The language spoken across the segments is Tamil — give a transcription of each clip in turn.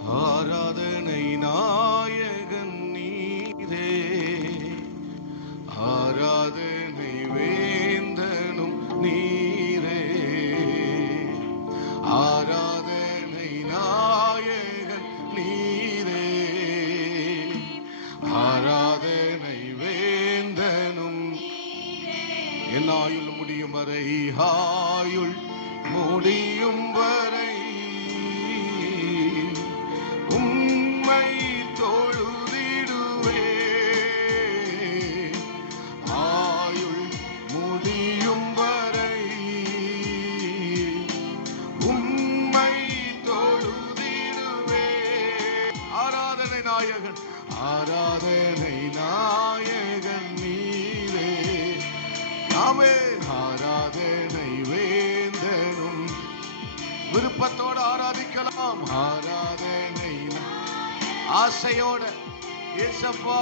ஆராதனை நாயகன் நீரே, ஆராதனை வேந்தனும் நீரே, ஆராதனை நாயகன் நீரே, ஆராதனை வேந்தனும். என் ஆயுள் முடியும் வரை, ஆயுள் முடியும் வரை உம்மை தொழுதிடுவே, ஆயுள் முடியும் வரை உம்மை தொழுதிடுவே. ஆராதனை நாயகன், ஆராதனை நாயகன் நீரே, நாமே ஆராதனை வேந்தனும். விருப்பத்தோடு ஆராதிக்கலாம். ஆராதனை ஆசையோட இயேசப்பா,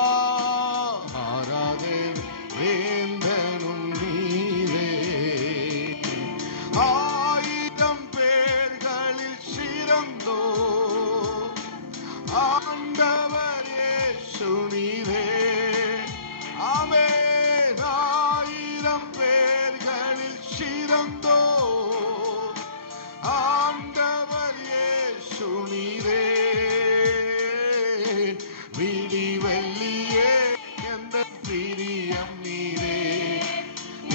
ஆராதனை வேந்தனும் நீரே. ஆயிரம் பேர்களில் சிறந்தோ ஆண்டவர் இயேசு நீரே. ஆமென். ஆயிரம் பேர்களில் சிறந்தோ ஆண்டவர் இயேசு நீரே. விடி வெள்ளியே எந்த பிரியம் நீரே,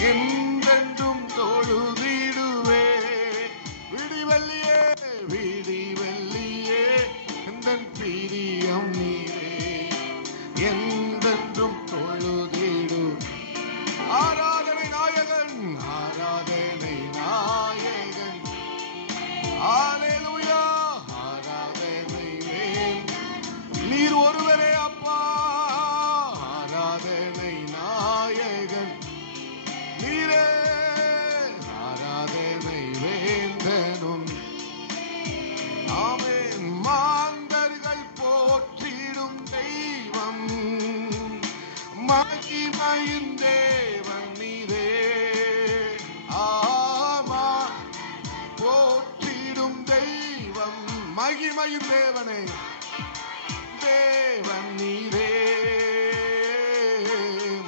என்றென்றும் தொழுதிடுவே. விடி வெள்ளியே, விடி வெள்ளியே எந்த பிரியம் நீரே, என்றென்றும் தொழுதிடு. ஆராதனை நாயகன், ஆராதனை நாயகன். ஹல்லேலூயா. ஆராதனை நீர் ஒருவரே அப்பா. ஆராதனை நாயகன் நீரே, ஆராதனை வேந்தனும். ஆமென். மாந்தர்கள் போற்றிடும் தெய்வம், மகிமையின் தேவன் நீரே. ஆமா, போற்றிடும் தெய்வம், மகிமையின் தேவனே, தேவன் நீரே.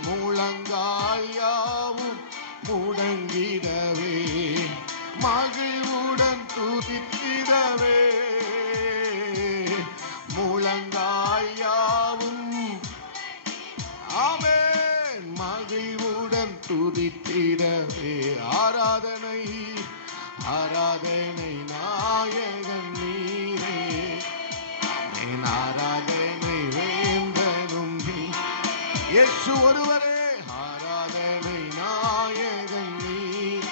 முழங்கால் யாவும் முடங்கிடவே, மகிழ்வுடன் துதித்திடவே. முழங்கால் யாவும் ஆமென் மகிழ்வுடன் துதித்திடவே. ஆராதனை, ஆராதனை நாயகன் நீரே, என் ஆராதனை வேந்தனும் இயேசு ஒருவரே. ஆராதனை நாயகன் நீர்,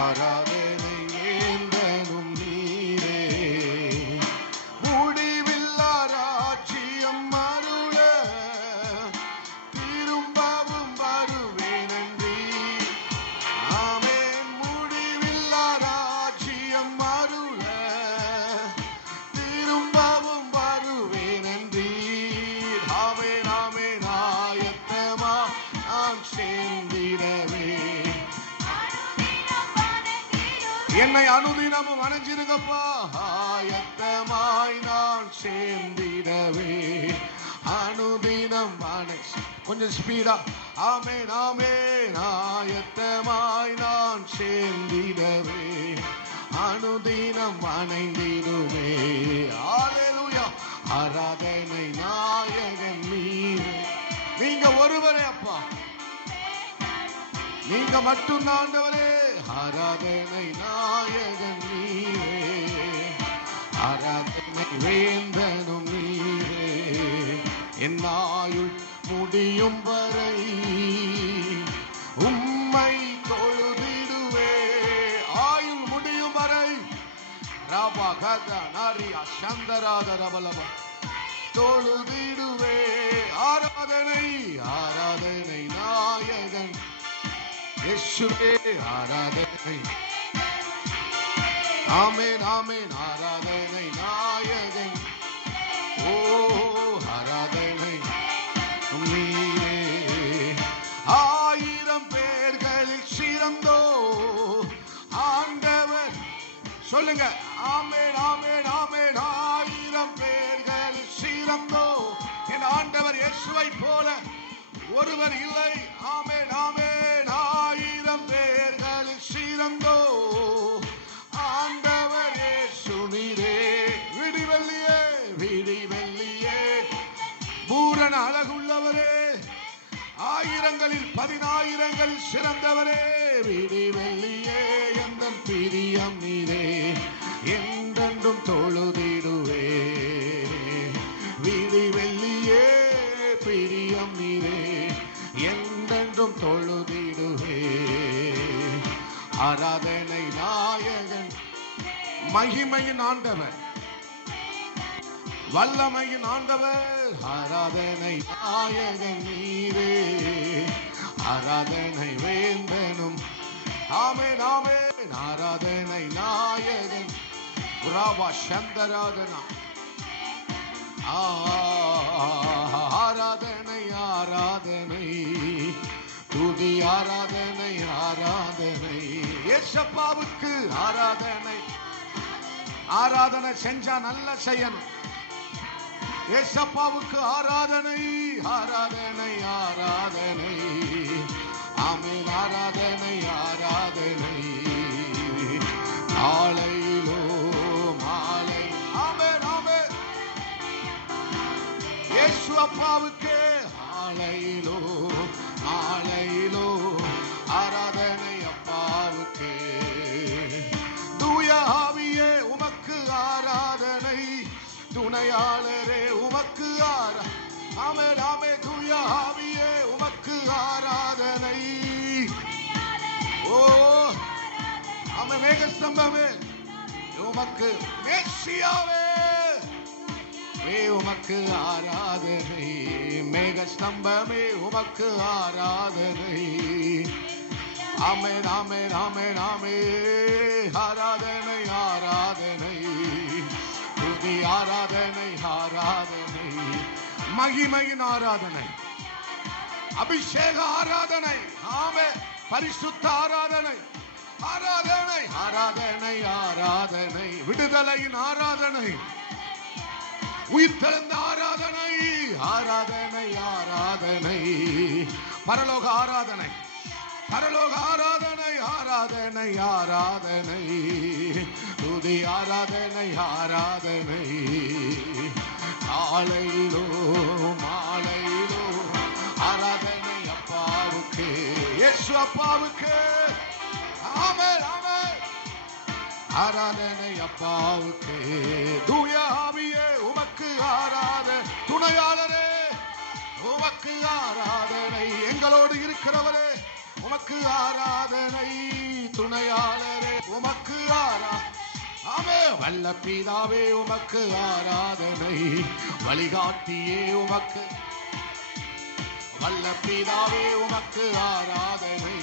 ஆராதனை வேந்தனும் நீரே. முடிவில்லா ராஜ்யம் அருள திரும்பவும் வருவேன் நன்றி. ஆமென். முடிவில்லா ராஜ்யம் அருள திரும்பவும் வருவேன் நன்றி. ஆமென், ஆமென். ஆயத்தமா நான் சேர்ந்திடவே, என்னை அனுதினமும் அணைஞ்சிருக்கப்பா. ஆயத்தமாய் நான் சேர்ந்திடவே, அனுதினம் கொஞ்சம் ஸ்பீடா. ஆமென், ஆமென். ஆயத்தமாய் நான் சேர்ந்திடவே, அனுதினம் அணைந்திடுவே. ஹல்லேலூயா. ஆராதனை நாயகன் நீரே, நீங்க ஒருவரே அப்பா, நீங்க மட்டும் ஆண்டவரே. ஆராதனை நாயகன் நீரே, ஆராதனை வேந்தனும் நீரே. என் ஆயுள் முடியும் வரை உம்மை தொழுதிடுவே. ஆயுள் முடியும் வரை ராபா கதா நாரியா சந்தராத ரபலப தொழுதிடுவே. ஆராதனை, ஆராதனை நாயகன் இயேசுவே. ஆராதனை, ஆமென், ஆமென். ஆராதனை நாயகன், ஓ ஆராதனை நீரே. ஆயிரம் பேர்களில் சிறந்தோ ஆண்டவர். சொல்லுங்க. ஆமென், ஆமென், ஆமென். பூரண அழகுள்ளவரே, ஆயிரங்களில் 10,000 சிறந்தவரே, விடி வெள்ளியே எந்தன் பிரியம் நீரே, என்றென்றும் தொழுதிடுவே. விடி வெள்ளியே பிரியம் நீரே, என்றென்றும் தொழுதிடுவே. ஆராதனை நாயகன், மகிமையின் ஆண்டவர், வல்லமையின் ஆண்டவர், ஆராதனை நாயகன் நீரே, ஆராதனை வேந்தனும். ஆமென் ஆமென். ஆராதனை நாயகன் ராபா சந்தராதனா. ஆராதனை ஆராதனை துதி ஆராதனை ஆராதனை. ஏசப்பாவுக்கு ஆராதனை. ஆராதனை செஞ்சா நல்ல செய்யணும். ஏசப்பாவுக்கு ஆராதனை ஆராதனை ஆராதனை. ஆமென். ஆராதனை ஆராதனை காலையிலோ மாலை. ஆமென் ஆமென். இயேசு அப்பாவுக்கு ஆலையிலோ மாலையிலோ ஆராதனை அப்பாவுக்கு. தூய ஆவியே உமக்கு ஆராதனை, துணையாளரே உமக்கு ஆமென் ஆமென். தூய ஆவியே உமக்கு ஆராதனை. ஓ ஆமென். மேகஸ்தம்பமே உமக்கு, மேசியாவே உமக்கு ஆராதனை. மேகஸ்தம்பமே உமக்கு ஆராதனை. ஆமென் ஆமென் ஆமென் ஆமென். ஆராதனை ஆராதனை துதி ஆராதனை ஆராதனை. மகிமையின் ஆராதனை, அபிஷேக ஆராதனை. ஆமென். பரிசுத்த ஆராதனை ஆராதனை ஆராதனை ஆராதனை. விடுதலையின் ஆராதனை, உயிர்த்தெழுந்த ஆராதனை ஆராதனை ஆராதனை. பரலோக ஆராதனை, பரலோக ஆராதனை ஆராதனை ஆராதனை. துதி ஆராதனை ஆராதனை காலையிலோ மாலையிலோ. ஆராதனை அப்பாவுக்கு, இயேசு அப்பாவுக்கு. ஆமென் ஆமென். ஆராதனை அப்பாவுக்கு. தூய ஆவியே உமக்கு ஆராதனை, துணையாளரே உமக்கு ஆராதனை. எங்களோடு இருக்கிறவரே உமக்கு ஆராதனை, துணையாளரே உமக்கு ஆராதனை. ஆமென். வல்ல பிதாவே உமக்கு ஆராதனை, வழிகாட்டியே உமக்கு. வல்ல பிதாவே உமக்கு ஆராதனை,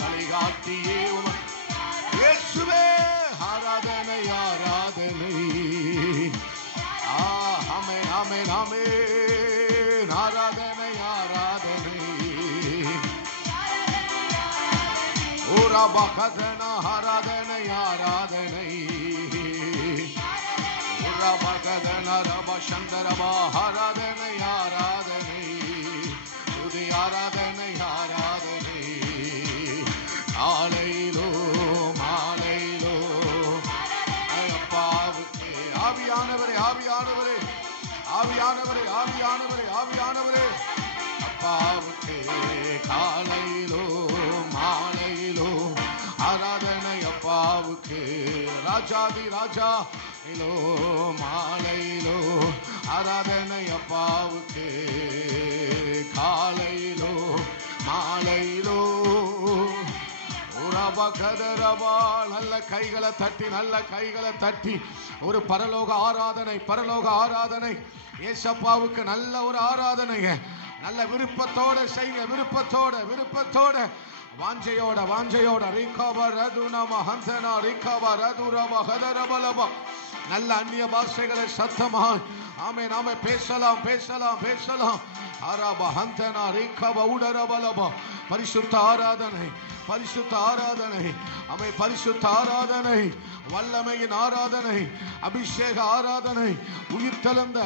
வழிகாட்டியே உமக்கு. இயேசுவே ஆராதனை ஆராதனை. ஆமென் ஆமென் ஆமென். ஆராதனை ஆராதனை. ஓராபகதனா ஆராதனை ஆராதனை. ஓராபகதனா ரபா சந்தரபா ஆராதனை ஆராதனை. துதி ஆராதனை ஆராதனை காலையிலோ மாலையிலோ அப்பாவுக்கு. ஆவியானவரே ஆவியானவரே ஆவியானவரே ஆவியானவரே ஆவியானவரே அப்பாவுக்கு. காலையிலோ மாலையிலோ ஆராதனை அப்பாவுக்கு. ராஜாதி ராஜா மாலையிலோ ஆராதனை அப்பாவுக்கு. காலையிலோ மாலையிலோ. நல்ல கைகளை தட்டி, நல்ல கைகளை தட்டி ஒரு பரலோக ஆராதனை, பரலோக ஆராதனை. ஏசப்பாவுக்கு நல்ல ஒரு ஆராதனை. நல்ல விருப்பத்தோட செய்ய, விருப்பத்தோட விருப்பத்தோட வாஞ்சையோட வாஞ்சையோட. நல்ல அந்நிய பாஷைகளை சத்தமா ஆமே நாம பேசலாம் பேசலாம் பேசலாம். பரிசுத்த ஆராதனை பரிசுத்த ஆராதனை, அமை பரிசுத்த ஆராதனை, வல்லமையின் ஆராதனை, அபிஷேக ஆராதனை, உயிர்த்தெழுந்த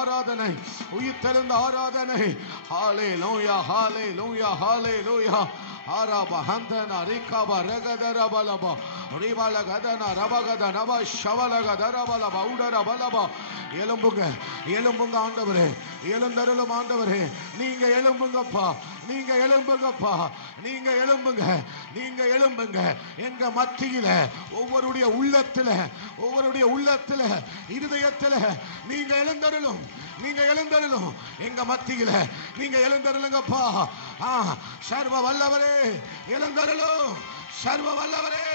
ஆராதனை, உயிர்த்தெழுந்த ஆராதனை. ஹல்லேலூயா, ஹல்லேலூயா, ஹல்லேலூயா. ஆராபா ஹந்தனா ரிகாபா ரகதர பலபா ரிபால கதனா ரபகத நப ஷவலகதர பலபா உடர பலபா. எழும்புங்க, எழும்புங்க ஆண்டவரே, எழுந்தருளும் ஆண்டவரே. நீங்க எழும்புங்கப்பா, நீங்க எழும்புங்கப்பா, நீங்க எழும்புங்க, நீங்க எழும்புங்க. எங்க மத்தியில ஒவ்வொருடைய உள்ளத்துல இருதயத்துல நீங்க எழுந்தருளும், நீங்க எழுந்தருளும். எங்க மத்தியில நீங்க எழுந்தருளுங்கப்பா. சர்வ வல்லவரே எழுந்தருளும், சர்வ வல்லவரே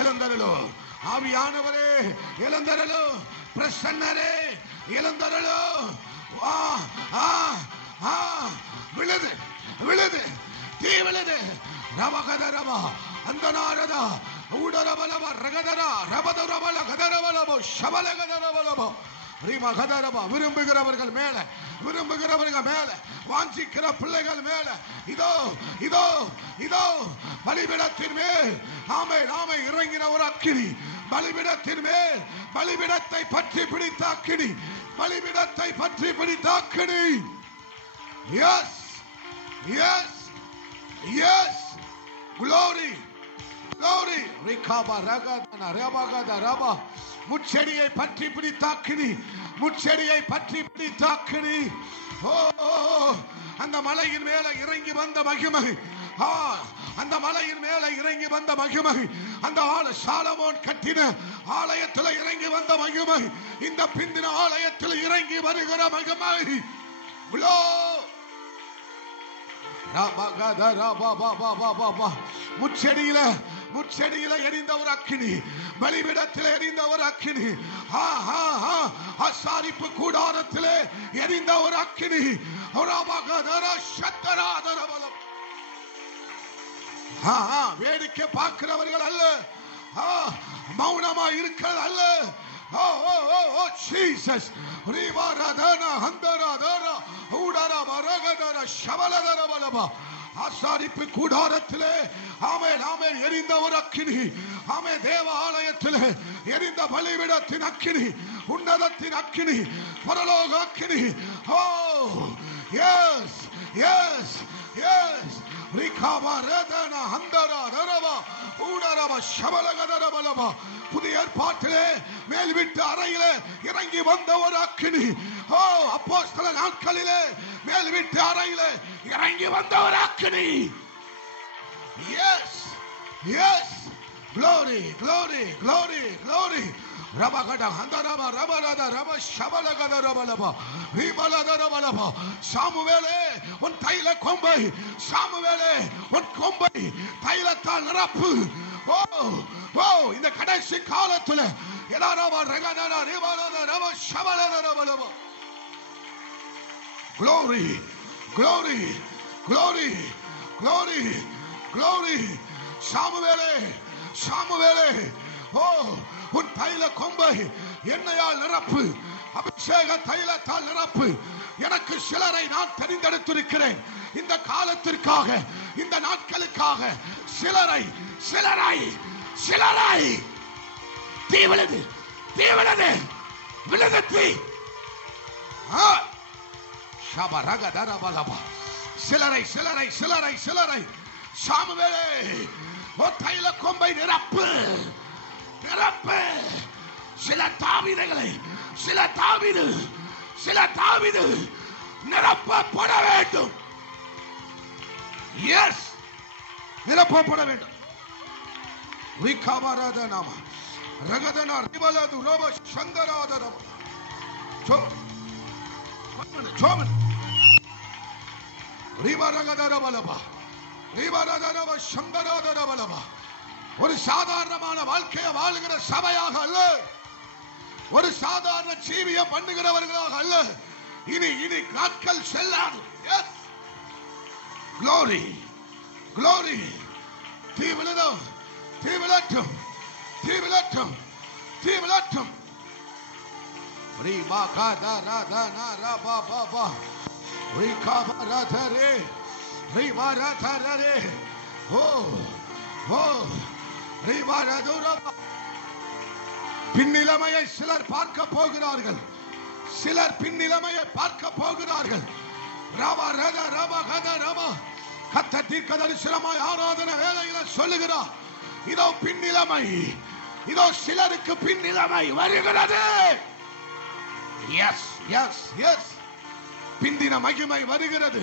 எழுந்தருளும். ஆவியானவரே எழுந்தருளும், பிரசன்னரே எழுந்தருளும். விழுது விழுது தீ விழுது. ரபகத ரபா அந்த நாரதா ஊடரபலப ரகதரா ரபதரபல கதரபலபோ ஷபலகதரபலபோ ரீமா கதரபா. விரும்புகிறவர்கள் மேல, விரும்புகிறவர்கள் மேல, வாஞ்சிக்கிற பிள்ளைகள் மேல இதோ இதோ இதோ பலிபீடத்தின் மேல் ஆமென் ஆமென் இறங்கின ஒரு அக்கினி. பலிபீடத்தின் மேல் பலிபீடத்தை பற்றி பிடித்த அக்கினி, பலிபீடத்தை பற்றி பிடித்த அக்கினி. Yes yes yes, glory glory. ரிகாபா ரகதன ரபகத ரபா. முச்செடியை பற்றி பிடித்த அக்கினி, முச்செடியை பற்றி பிடித்த அக்கினி. ஓ, அந்த மலையின் மேல இறங்கி வந்த மகிமை, அந்த மலையின் மேல இறங்கி வந்த மகிமை, அந்த சாலமோன் கட்டின ஆலயத்தில் இறங்கி வந்த மகிமை, இந்த பிந்தின ஆலயத்தில் இறங்கி வருகிற மகிமை. முச்செடியில எரிந்த ஒரு அக்கினி, பலிபீடத்தில் எரிந்த ஒரு அக்கினி, ஆசாரிப்பு கூடாரத்திலே எரிந்த ஒரு அக்கினி. வேடிக்கை பார்க்கிறவர்கள் அல்ல, மௌனமா இருக்கிறது அல்ல. Jesus, ஆசாரிப்பு கூடாரத்திலே ஆமென் ஆமென் எரிந்த ஒரு அக்கினி. ஆமென், தேவ ஆலயத்திலே எரிந்த பலிபீடத்தின் அக்கினி, உன்னதத்தின் அக்கினி, பரலோக அக்கினி. ஓ எஸ் எஸ் எஸ். புதிய ஏற்பாட்டிலே மேல் வீட்டு அறையிலே இறங்கி வந்த ஒரு அக்கினி. அப்போஸ்தல நாட்களிலே மேல் வீட்டு அறையிலே இறங்கி வந்த ஒரு அக்கினி. Yes yes, glory glory glory glory. ரபகட ஹந்தரப ரபரத ரப ஷபலகத ரபலப ரிபலத ரபலப. சாமுவேலே உன் தைல கொம்பை, சாமுவேலே உன் கொம்பை தைலத்தால் நிரப்பு. ஓ ஓ, இந்த கடைசி காலத்தில் எல்லாரப ரகதன ரிபலத ரப ஷபலத ரபலப. glory glory glory glory glory. சாமுவேலே சாமுவேலே, ஓ உன் தைல கொம்பை எண்ணெயால் நிரப்பு, அபிஷேக தைலத்தால் நிரப்பு. எனக்கு சிலரை நான் தெரிந்தெடுத்திருக்கிறேன் இந்த காலத்திற்காக, இந்த நாட்களுக்காக. சிலரை சிலரை சிலரை தீ விழுது, தீ விழுது, விழுது தீ. சிலரை சிலரை சிலரை சிலரை சாமுவேலே உன் தைல கொம்பை நிரப்பு, நிரப்பு. சில தாவீதுகளை, சில தாவீது, சில தாவீது நிரப்பப்பட வேண்டும். எஸ், நிரப்பப்பட வேண்டும். ரிகவரதனம ரகதன ரிபலது ரோப சங்கராதரம சோமன் ரிபரகதரபலபா ரிபரகதரப சங்கராதரபலபா. ஒரு சாதாரணமான வாழ்க்கையை வாழுகிற சபையாக அல்ல, ஒரு சாதாரண ஜீவியம் பண்ணுகிறவர்களாக அல்ல. இனி இனி நாட்கள் செல்லாது. Yes, glory glory. தீ விழுதும், தீ விழட்டும், தீ விழட்டும், தீ விழட்டும். ரீமா காதா ராதா நாரா பாபா பா ரீகா ராதரே ரீமா ராதரே. ஓ ஓ பின்னிலைமையை சிலர் பார்க்க போகிறார்கள். சிலர் பின்னிலைமையை பார்க்க போகிறார்கள். கர்த்தர் தீர்க்க தரிசனமாய் ஆராதனை வேளையில சொல்லுகிறார், இதோ பின்னிலைமை, இதோ சிலருக்கு பின்னிலைமை வருகிறது. எஸ் எஸ் எஸ் பிந்தின மகிமை வருகிறது.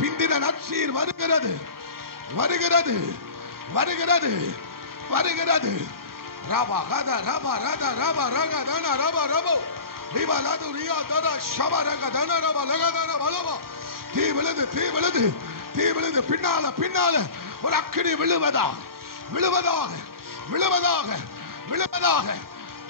பிந்தின நற்சீர் வருகிறது. வருகிறது வருகிறது வருகிறது. ரபா கத ரபா ரத ரபா ரக தன ரபா ரபோ ரிபா லது ரியா தர ஷப ரக தன ரபா லக தன பலவா. தீ விழுது தீ விழுது தீ விழுது. பின்னால பின்னால ஒரு அக்கினி விழுவதாக விழுவதாக விழுவதாக விழுவதாக.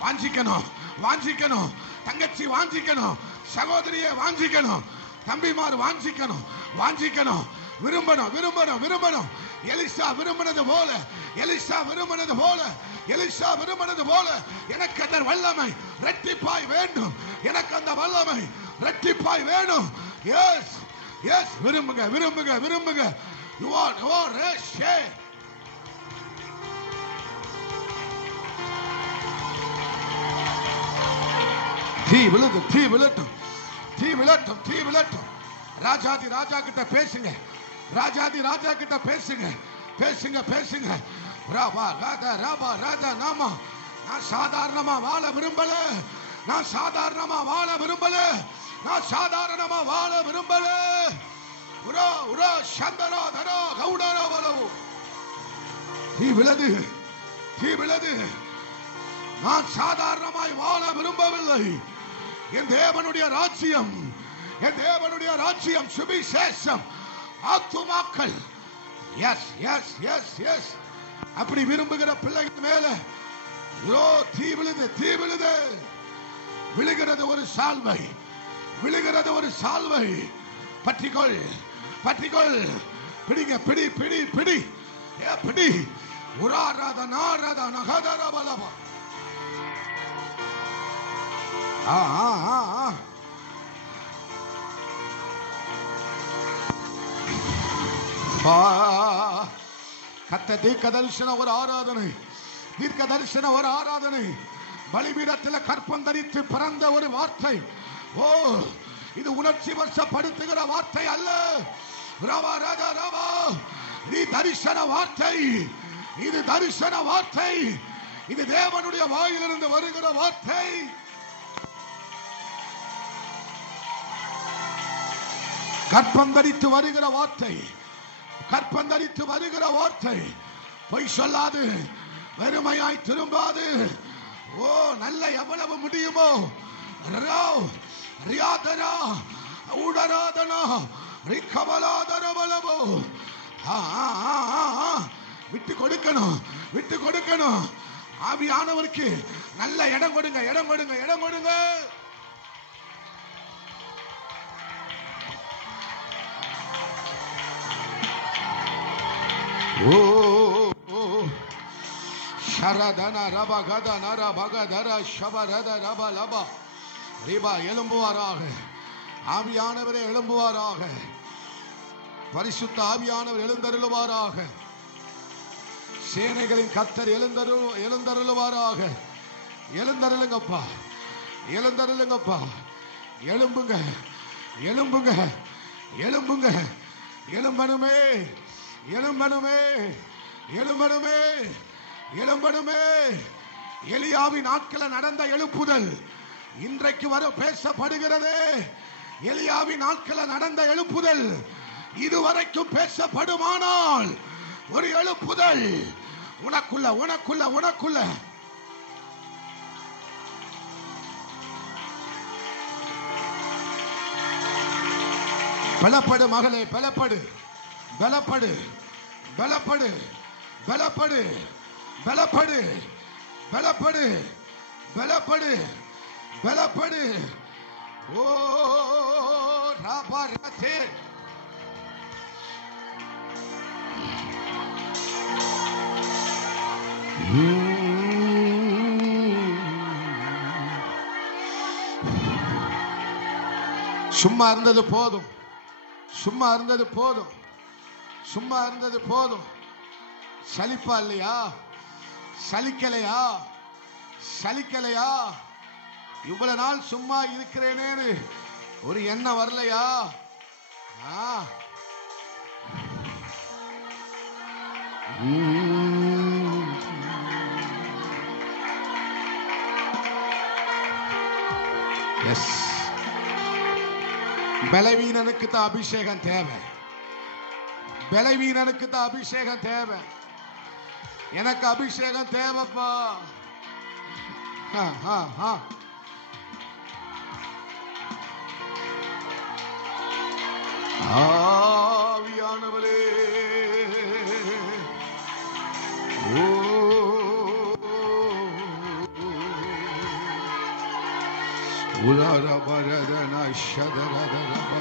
வாஞ்சிக்கணும் வாஞ்சிக்கணும். தங்கச்சி வாஞ்சிக்கணும். சகோதரியை வாஞ்சிக்கணும். தம்பிமார் வாஞ்சிக்கணும் வாஞ்சிக்கணும். விரும்பணும் விரும்பணும் விரும்பணும். எலிசா விரும்பினது போல, எலிசா விரும்பினது போல, எலிசா விரும்பினது போல எனக்கு அந்த வல்லமை இரட்டிப்பாய் வேண்டும். எனக்கு அந்த வல்லமை இரட்டிப்பாய் வேணும். எஸ் எஸ் விரும்புங்க விரும்புங்க விரும்புங்க. யூ ஆர் ரஷே. தீ விழுது தீ விழட்டும் தீ விழட்டும் தீ விழட்டும். ராஜாதி ராஜா கிட்ட பேசுங்க. ராஜாதி ராஜா கிட்ட பேசுங்க பேசுங்க பேசுங்க. ராபா ராஜா ராபா ராஜா நாமா. நான் சாதாரணமா வாழ விரும்பல. நான் சாதாரணமா வாழ விரும்பல. நான் சாதாரணமா வாழ விரும்பல. உரா உரா சந்தரா தரா கவுடரா வலவு. தீ விழுது தீ விழுது. நான் சாதாரணமாய் வாழ விரும்பவில்லை. என் தேவனுடைய ராஜ்யம், என் தேவனுடைய ராஜ்யம் சுவிசேஷம், ஆத்துமாக்கள். எஸ் எஸ் எஸ் எஸ் அப்படி விரும்புகிற பிள்ளைகள் மேல தீ விழுது தீ விழுது. விழுகிறது ஒரு சால்வை, விழுகிறது ஒரு சால்வை. பற்றிக்கொள் பற்றிக்கொள். பிடிங்க பிடி பிடி பிடி பிடி. உராராத நாராத நகதர பலவா. கர்த்தர் தீர்க்க தரிசன ஒரு ஆராதனை, தீர்க்க தரிசன ஒரு ஆராதனை. பலிபீடத்தில் கற்பம் தரித்து பிறந்த ஒரு வார்த்தை. ஓ, இது உணர்ச்சி வசப்படுத்துகிற வார்த்தை அல்ல. ரவா ராஜா ரவா. நீ தரிசன வார்த்தை, இது தரிசன வார்த்தை. இது தேவனுடைய வாயிலிருந்து வருகிற வார்த்தை. கற்பந்தரித்து வருகிற வார்த்தை, கற்பந்தரித்து வருகிற வார்த்தை. பொய் சொல்லாது, வெறுமையாய் திரும்பாது. ஓ, நல்ல எவ்வளவு முடியுமோ ரியாதனா ஊடராதனா ரிகபலாதரபலபோ. விட்டு கொடுக்கணும், விட்டு கொடுக்கணும். ஆவியானவருக்கு நல்ல இடம் கொடுங்க, இடம் கொடுங்க, இடம் கொடுங்க. ஓ ஷரதன ரப கதன ரபகதர ஷபரத ரப லப ரிபா. எழும்புவாராக, ஆவியானவரே எழும்புவாராக. பரிசுத்த ஆவியானவர் எழுந்தருளுவாராக. சேனைகளின் கர்த்தர் எழுந்தருளுவாராக. எழுந்தருளுங்கப்பா, எழுந்தருளுங்கப்பா. எழும்புங்க, எழும்புங்க, எழும்புங்க. எழும்பணுமே, எழும்பணுமே, எழும்பணுமே, எழும்பணுமே. எலியாவின் நாட்களில் நடந்த எழுப்புதல் இன்றைக்கு வர பேசப்படுகிறது. எலியாவின் நாட்களில் நடந்த எழுப்புதல் இதுவரைக்கும் பேசப்படுமானால் ஒரு எழுப்புதல் உனக்குள்ள உனக்குள்ள உனக்குள்ள. பலப்படு மகளே, பலப்படு, பலப்படு, பலப்படு, பலப்படு, பலப்படு, பலப்படு, பலப்படு, பலப்படு. ஓ ராபரதே. சும்மா இருந்தது போதும், சும்மா இருந்தது போதும், சும்மா இருந்தது போதும். சலிப்பா இல்லையா? சலிக்கலையா? சலிக்கலையா? இவ்வளவு நாள் சும்மா இருக்கிறேனேன்னு ஒரு எண்ணம் வரலையா? எஸ், பலவீனனுக்கு தான் அபிஷேகம் தேவை. பலவீனனுக்கு தான் அபிஷேகம் தேவை. எனக்கு அபிஷேகம் தேவைப்பா. ஆவியானவரே, ஓ உலர பரதன ஷதரதரப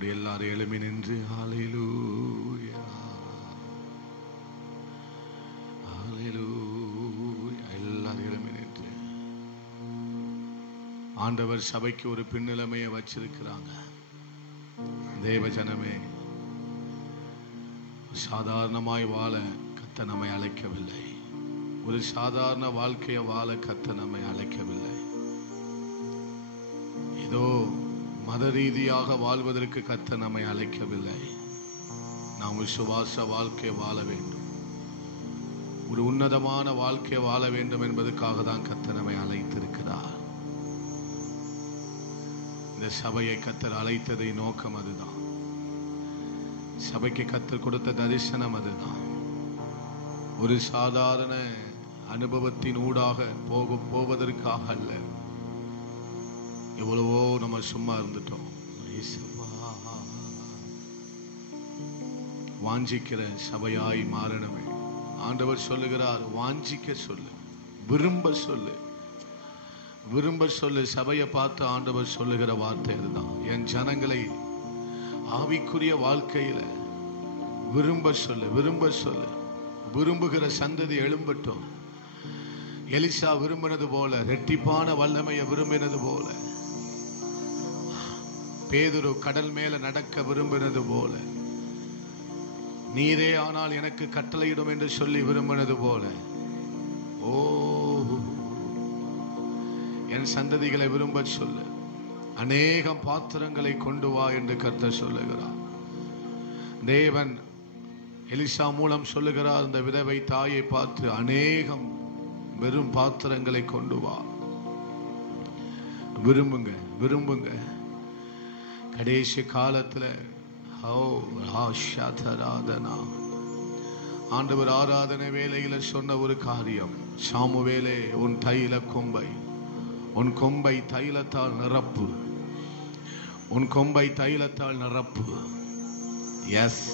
அப்படி எல்லாரும் எழுப்பி நின்று ஹல்லேலூயா ஹல்லேலூயா எல்லாரும் எழுப்பி நின்று ஆண்டவர் சபைக்கு ஒரு பின்னிலைமையை வச்சிருக்கிறாங்க. தேவ ஜனமே, சாதாரணமாய் வாழ கர்த்தர் நம்மை அழைக்கவில்லை. ஒரு சாதாரண வாழ்க்கையை வாழ கர்த்தர் நம்மை அழைக்கவில்லை. ஏதோ மத ரீதியாக வாழ்வதற்கு கர்த்தர் நம்மை அழைக்கவில்லை. நாம் விசுவாச வாழ்க்கை வாழ வேண்டும், ஒரு உன்னதமான வாழ்க்கையை வாழ வேண்டும் என்பதற்காக தான் கர்த்தர் நம்மை அழைத்திருக்கிறார். இந்த சபையை கர்த்தர் அழைத்ததை நோக்கம் அதுதான். சபைக்கு கர்த்தர் கொடுத்த தரிசனம் அதுதான். ஒரு சாதாரண அனுபவத்தின் ஊடாக போவதற்காக அல்ல. எவ்வளவோ நம்ம சும்மா இருந்துட்டோம். வாஞ்சிக்கிற சபையாய் மாறணுமே. ஆண்டவர் சொல்லுகிறார், வாஞ்சிக்க சொல்லு, விரும்ப சொல்லு, விரும்ப சொல்லு. சபையை பார்த்து ஆண்டவர் சொல்லுகிற வார்த்தை அதுதான். என் ஜனங்களை ஆவிக்குரிய வாழ்க்கையில விரும்ப சொல்லு, விரும்ப சொல்லு. விரும்புகிற சந்ததி எழும்பட்டும். எலிசா விரும்பினது போல, ரெட்டிப்பான வல்லமையை விரும்பினது போல, பேதுரு கடல் மேல நடக்க விரும்பினது போல, நீரே ஆனால் எனக்கு கட்டளையிடும் என்று சொல்லி விரும்பினது போல, ஓ என் சந்ததிகளை விரும்ப சொல்லு. அநேகம் பாத்திரங்களை கொண்டு வா என்று கர்த்தர் சொல்லுகிறார். தேவன் எலிசா மூலம் சொல்லுகிறார், இந்த விதவை தாயை பார்த்து அநேகம் வெறும் பாத்திரங்களை கொண்டு வா. விரும்புங்க, விரும்புங்க. கடைசி காலத்துல ஆண்டவர் ஆராதனை வேலையில சொன்ன ஒரு காரியம், சாமுவேலே உன் தைல கொம்பை, உன் கொம்பை தைலத்தால் நிரப்பு, உன் கொம்பை தைலத்தால் நிரப்பு. எஸ்,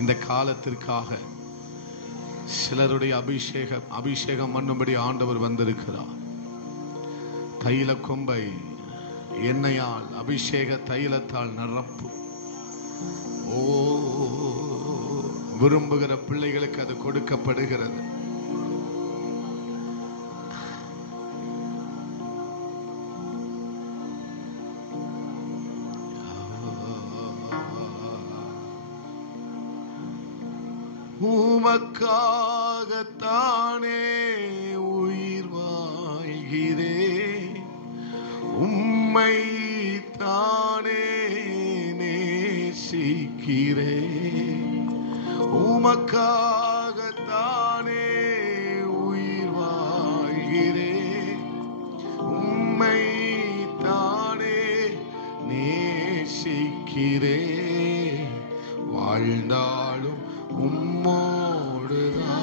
இந்த காலத்திற்காக சிலருடைய அபிஷேகம் பண்ணும்படி ஆண்டவர் வந்திருக்கிறார். தைல கொம்பை எண்ணெயால், அபிஷேக தைலத்தால் நிரப்பு. ஓ, விரும்புகிற பிள்ளைகளுக்கு அது கொடுக்கப்படுகிறது. உமக்காகத்தானே உயிர் வாழ்கிறேன், உம்மை தானே நேசிக்கிறேன். உமக்காகத்தானே உயிர் வாழ்கிறேன், உம்மை தானே நேசிக்கிறேன். வாழ்ந்தாலும் உம்மோடுதான்,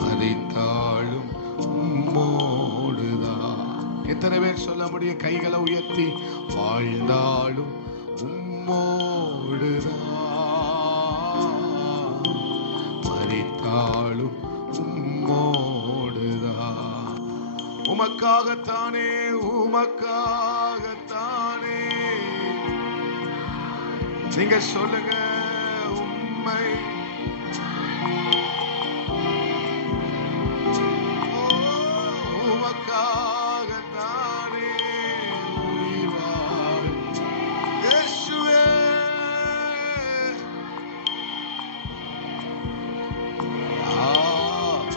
மரித்தாலும் உம்மோடுதான். எத்தனை பேர் சொல்ல முடியும்? கைகளை உயர்த்தி. வாழ்ந்தாலும் உம்மோடுதான், மரித்தாலும் உம்மோடுதான். உமக்காகத்தானே, உமக்காகத்தானே. நீங்க சொல்லுங்க, உம்மை உமக்காகத்தானே உயிர் வாழ். இயேசுவே,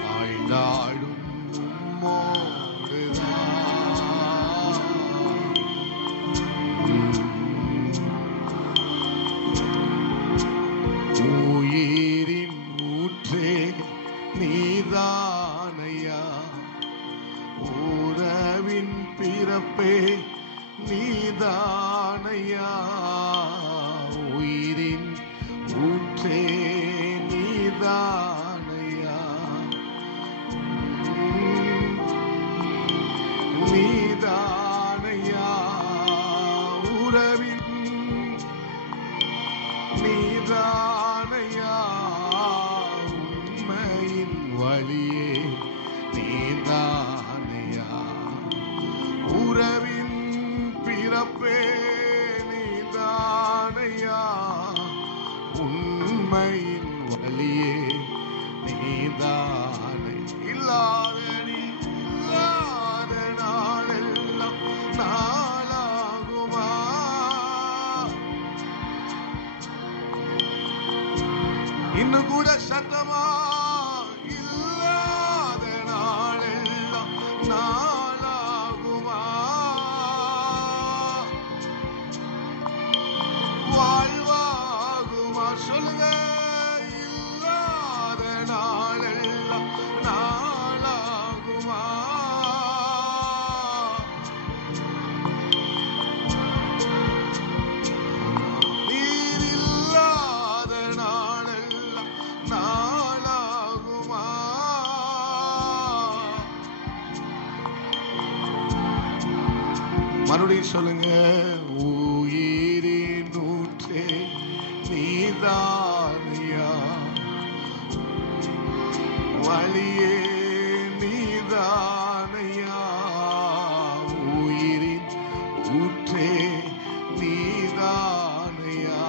வாழ்ந்தாலும் உயிரின் ஊற்றே நீதானையா, உறவின் பிறப்பே நீதானையா. உயிரின் ஊற்றே நீதானையா, நீதானையா. உறவின் நீதானையா, உண்மையின் வழியே நீதானையா. உறவின் பிறப்பே மறுபடியும் சொல்லுங்க. உயிரின் ஊற்றே நீதானையா, வழியே நீதானையா, உயிரின் ஊற்றே நீதானையா,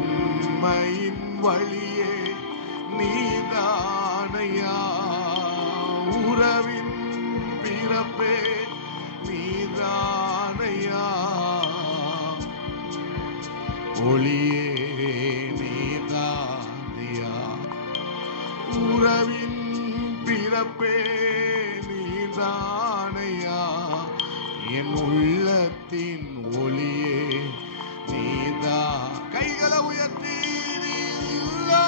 உண்மையின் வழியே நீதானையா, உறவின் பிறப்பே நீதானையா, ஒளியே நீதானையா, உறவின் பிறப்பே நீதானையா, என் உள்ளத்தின் ஒளியே நீதா. கைகளை உயர்த்தி நீ இல்லா